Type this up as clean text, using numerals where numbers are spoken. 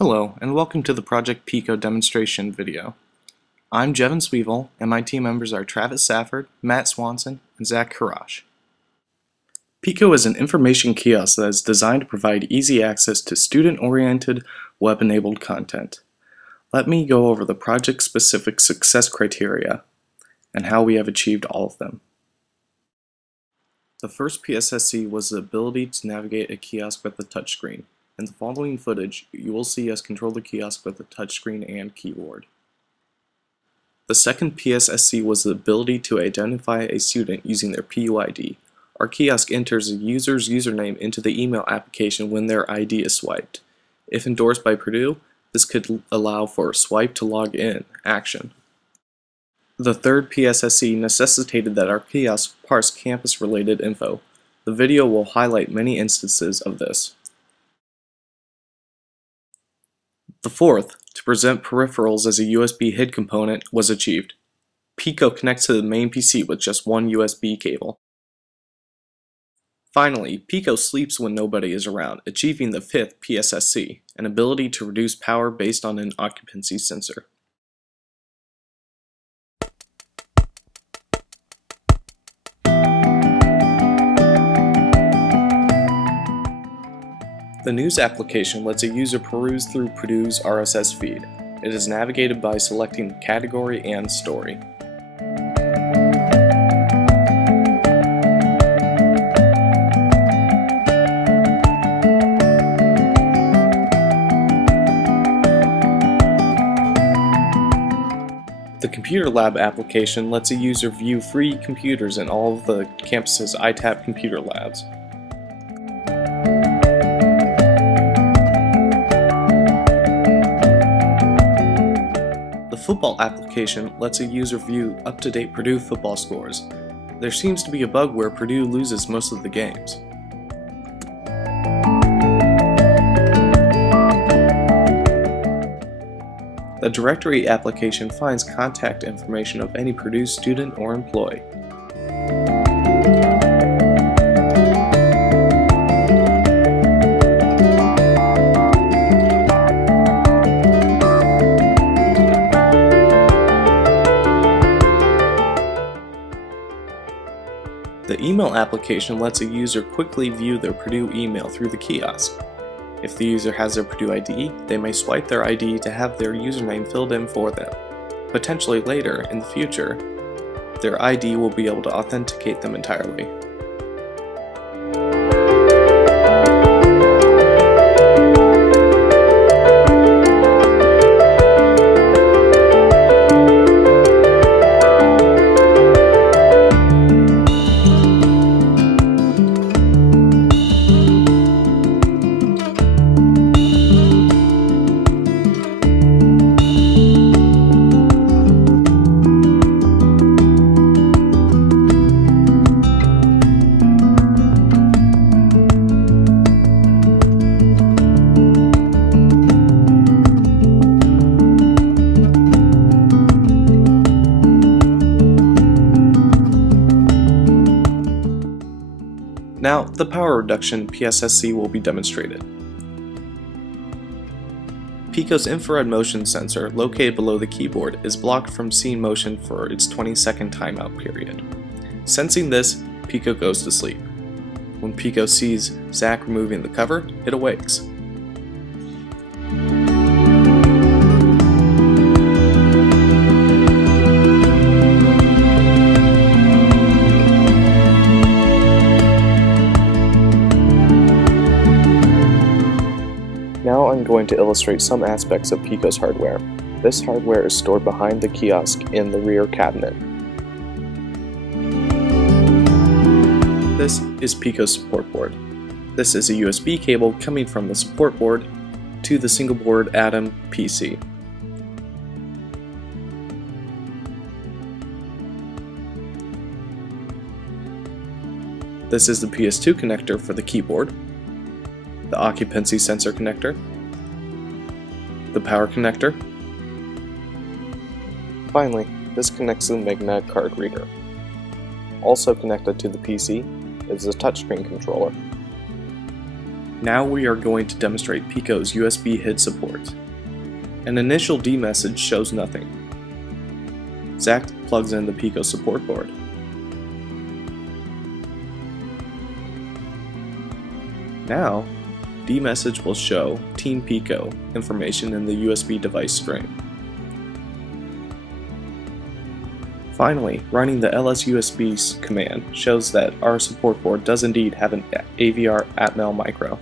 Hello, and welcome to the Project PIKO demonstration video. I'm Jevin Sweevil, and my team members are Travis Safford, Matt Swanson, and Zach Karash. PIKO is an information kiosk that is designed to provide easy access to student-oriented, web-enabled content. Let me go over the project-specific success criteria and how we have achieved all of them. The first PSSC was the ability to navigate a kiosk with a touchscreen. In the following footage, you will see us control the kiosk with a touchscreen and keyboard. The second PSSC was the ability to identify a student using their PUID. Our kiosk enters a user's username into the email application when their ID is swiped. If endorsed by Purdue, this could allow for a swipe to log in action. The third PSSC necessitated that our kiosk parse campus-related info. The video will highlight many instances of this. The fourth, to present peripherals as a USB HID component, was achieved. PIKO connects to the main PC with just one USB cable. Finally, PIKO sleeps when nobody is around, achieving the fifth PSSC, an ability to reduce power based on an occupancy sensor. The news application lets a user peruse through Purdue's RSS feed. It is navigated by selecting category and story. The Computer Lab application lets a user view free computers in all of the campus's ITAP computer labs. The football application lets a user view up-to-date Purdue football scores. There seems to be a bug where Purdue loses most of the games. The directory application finds contact information of any Purdue student or employee. The email application lets a user quickly view their Purdue email through the kiosk. If the user has their Purdue ID, they may swipe their ID to have their username filled in for them. Potentially later, in the future, their ID will be able to authenticate them entirely. Now, the power reduction PSSC will be demonstrated. PIKO's infrared motion sensor, located below the keyboard, is blocked from seeing motion for its 20-second timeout period. Sensing this, PIKO goes to sleep. When PIKO sees Zach removing the cover, it awakes. Now I'm going to illustrate some aspects of PIKO's hardware. This hardware is stored behind the kiosk in the rear cabinet. This is PIKO's support board. This is a USB cable coming from the support board to the single board Atom PC. This is the PS2 connector for the keyboard, the occupancy sensor connector, the power connector. Finally, this connects to the magnetic card reader. Also connected to the PC is the touchscreen controller. Now we are going to demonstrate PIKO's USB HID support. An initial D message shows nothing. Zach plugs in the PIKO support board. Now, D message will show Team PIKO information in the USB device string. Finally, running the lsusb command shows that our support board does indeed have an AVR Atmel micro.